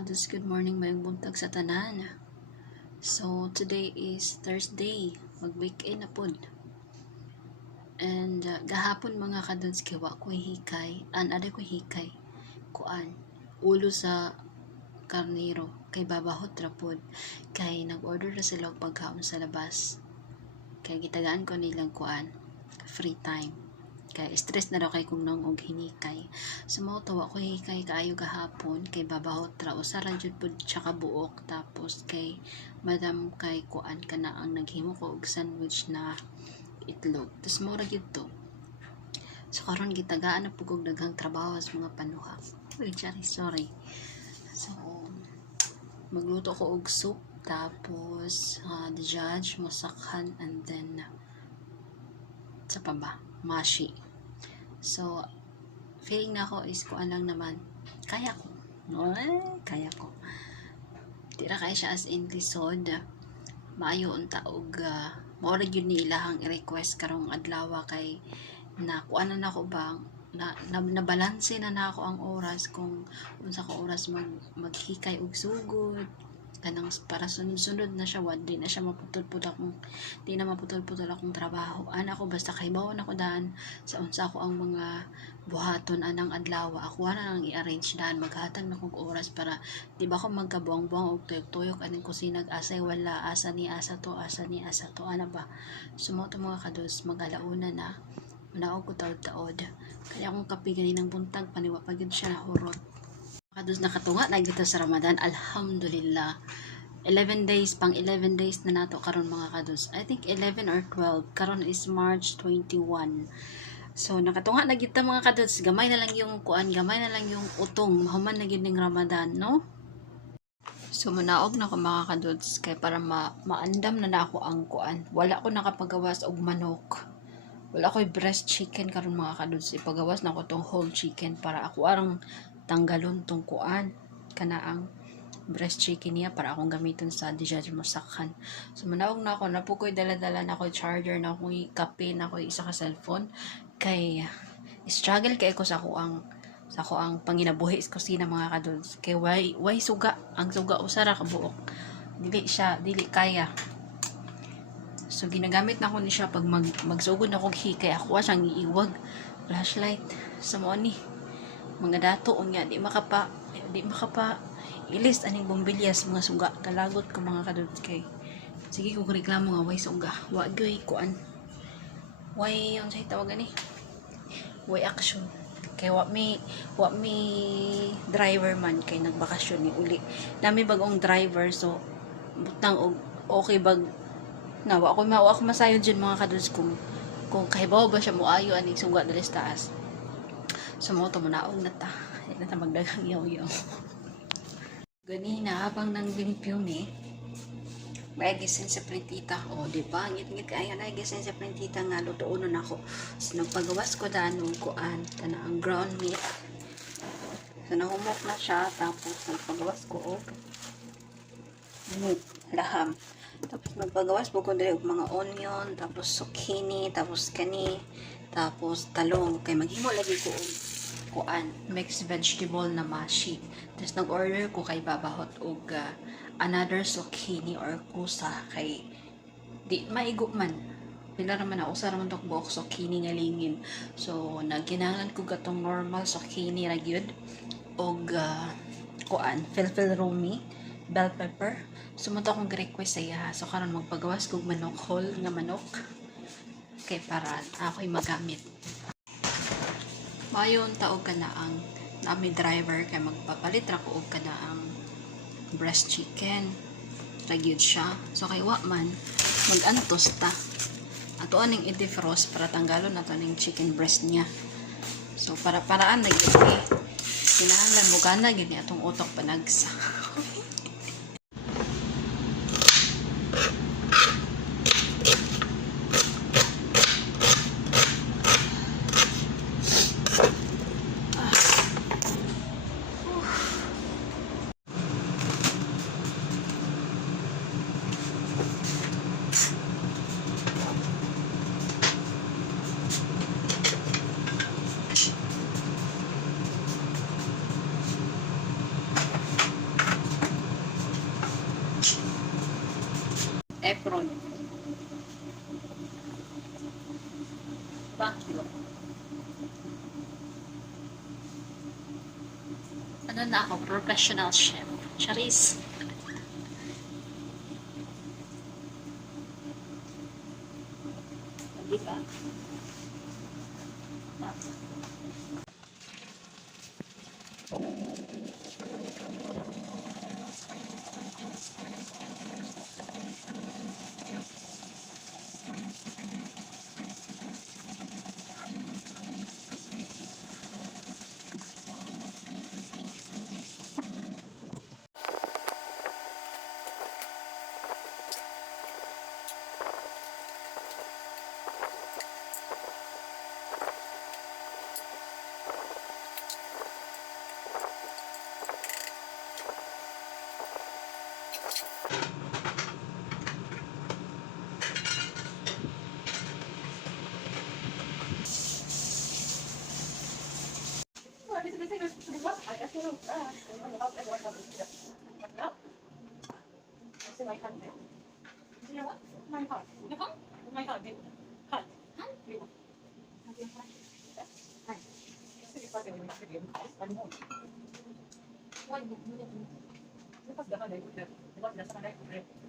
kados, good morning, mayong buntag sa tanan. So, today is Thursday. Mag-weekend na pod. And uh, gahapon mga kados, kiwa ko hikay. An, ada ko hikay. Kuan. Ulo sa karnero. Kay babahot ra pod. Kay nag-order na sila pagkaon sa labas. Kay gitagaan ko nilang kuan. Free time. Kay stress na daw kay kung nang og hinikay. Sumoto ako hikay kaayo gahapon kay babahot ra usaran jud pud tsaka buok tapos kay madam kay kuan ka na ang naghimo ko og sandwich na itlog. Tapos mura gyud to. So karon gitagaan na pugog daghang trabaho sa mga panuha. Uy, sorry, sorry. So magluto ko og soup tapos uh, the judge musakhan and then sa pa ba? Mashi. So, feeling na ako is kuan lang naman. Kaya ko. Ay, kaya ko. Tira kaya siya as in lisod. Maayo unta og uh, maura yun ni ilahang i-request karong adlaw kay na kuan na ako bang na, na nabalanse na na ako ang oras kung unsa ka oras mag maghikay og sugod kanang para sunod-sunod na siya wad di na siya maputol-putol akong di na maputol-putol akong trabaho. Ana ko basta kay bawon ako daan sa unsa ko ang mga buhaton anang adlaw ako na nang i-arrange daan maghatag na kong oras para di ba ko magkabuang-buang og tuyok-tuyok aning kusinag asay wala asa ni asa to asa ni asa to ana ba? Sumo to mga kados mag-alauna na manaog ko taod-taod. Kaya akong kape ganinang buntag paniwa pa siya nahurot Kados nakatunga na kita sa Ramadan. Alhamdulillah. 11 days, pang 11 days na nato karon mga kados. I think 11 or 12. Karon is March 21. So, nakatunga na kita mga kados. Gamay na lang yung kuan, gamay na lang yung utong. Mahuman na yun ng Ramadan, no? So, manaog na ko mga kadods kay para ma maandam na na ako ang kuan. Wala ko nakapagawas og manok. Wala ko'y breast chicken karon mga kadods. Ipagawas na ko tong whole chicken para ako arang tanggalon tong kuan kanaang breast chicken niya para akong gamiton sa dijaj masakhan. So manawag na ako. Na po ko'y dala-dala na ko charger na ko kape na ko isa ka cellphone. Kay struggle kay ko sa ako ang sa ako ang panginabuhi sa kusina mga kadols kay why why suga? Ang suga usara ka buok. Dili siya dili kaya. So ginagamit na ko ni siya pag mag, magsugod na kog hikay ako siyang iiwag. Flashlight. Sa mo ni mga dato unya di makapa di makapa ilis aning bombilyas mga suga. Kalagot ko mga kadot kay sige kung reklamo nga way suga. Wa gyoy kuan. Way ang say tawag ni? Way action. Kay wa mi wa mi driver man kay nagbakasyon ni uli. Nami bagong driver so butang og okay bag. Na wa ko ma wa ko masayon dyan mga kados kung kung kahibaw ba siya muayo aning suga dali taas Sumoto mo na ta. Hindi na ta magdagang yaw-yaw. Ganina, habang nang limpyo ni, may gisin sa printita. O, di ba? Ngit-ngit kaya na gisin sa printita nga lutuunon ako. So, nagpagawas ko daan ng kuan. Tana ang ground meat. So, nahumok na siya. Tapos, nagpagawas ko og meat, laham. Tapos, nagpagawas po ko dali og mga onion, tapos zucchini, tapos kani, tapos talong. Kay maghimo lagi ko og kuan mixed vegetable na mashi. Tapos nag-order ko kay babahot og uh, another zucchini or kusa kay di maigo man. Pila naman na usa raman tok buok zucchini nga lingin. So nagkinahanglan ko gatong normal zucchini ra gyud og uh, kuan filfil romi bell pepper. Sumunta akong request sa iya. So karon magpagawas kog manok whole nga manok kay para ako'y magamit. Mayon taog ka na ang nami driver kay magpapalit ra ko og kana ang breast chicken. Ragyod siya. So kay wa man magantos ta. Ato aning i-defrost para tanggalon nato ning chicken breast niya. So para paraan na gyud eh. Kinahanglan mo gana gid ni atong utok panagsa. Apron. Ba? Ano na ako? Professional chef. Charis. country. Do you know what? My heart. Your heart? My heart. Heart. Heart? Your heart. Have you heart? Heart. すぐパセリもすぐ読む。あの、怖いの。難しい。難しい。出さないことで。出さないことで。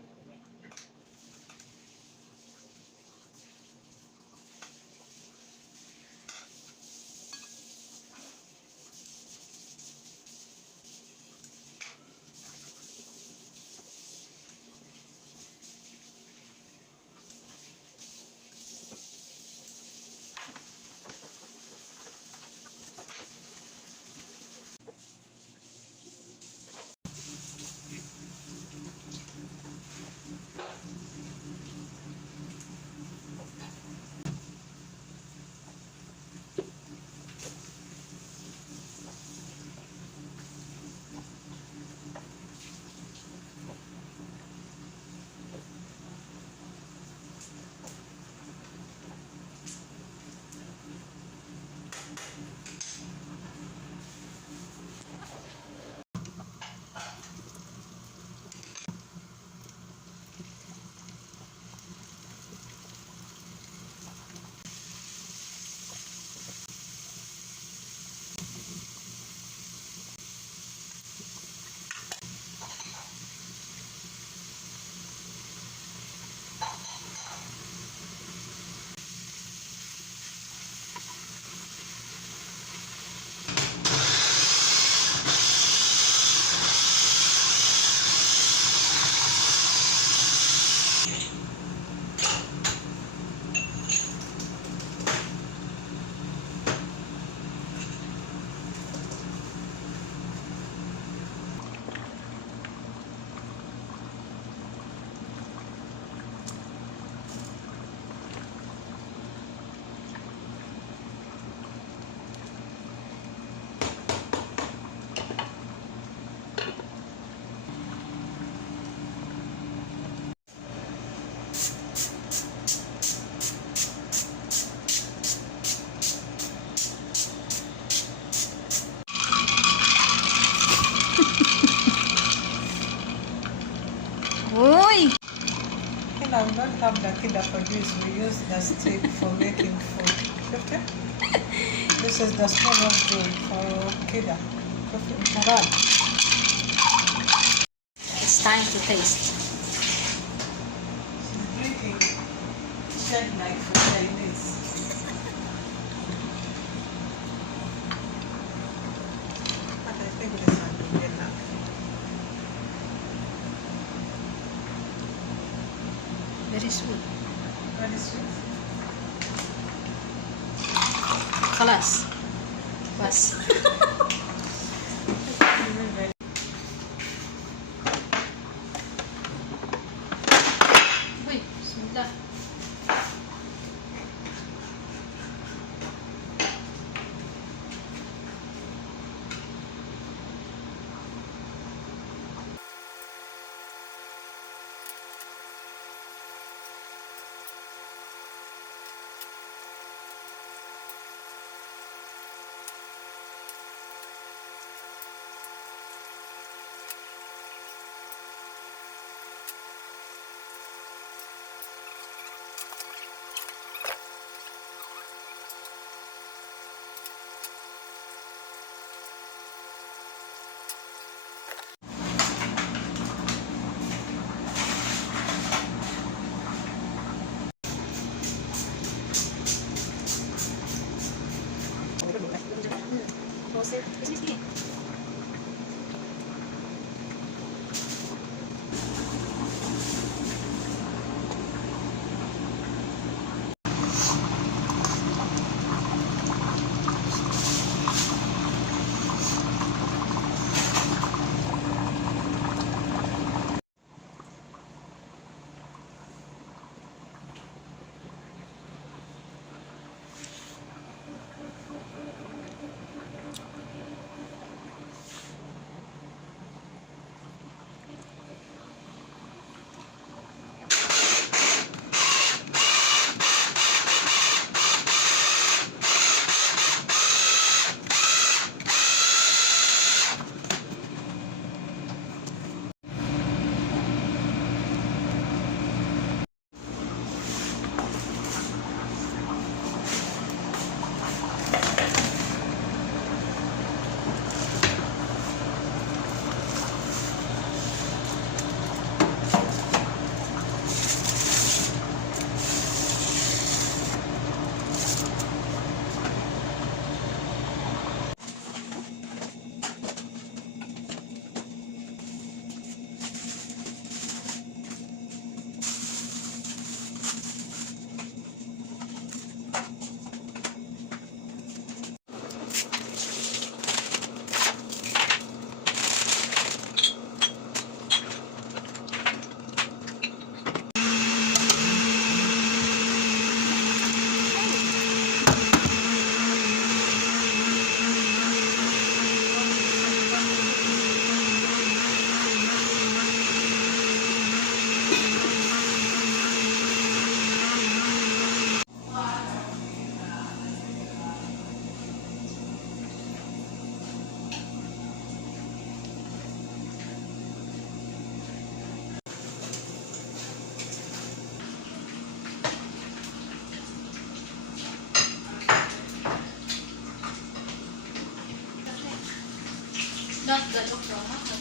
Kila we don't have the kida produce, we use the stick for making food. Okay? This is the spoon of food for kida. It's time to taste. She's drinking shed like for Very sweet. Very sweet. خلاص بس 在做什么？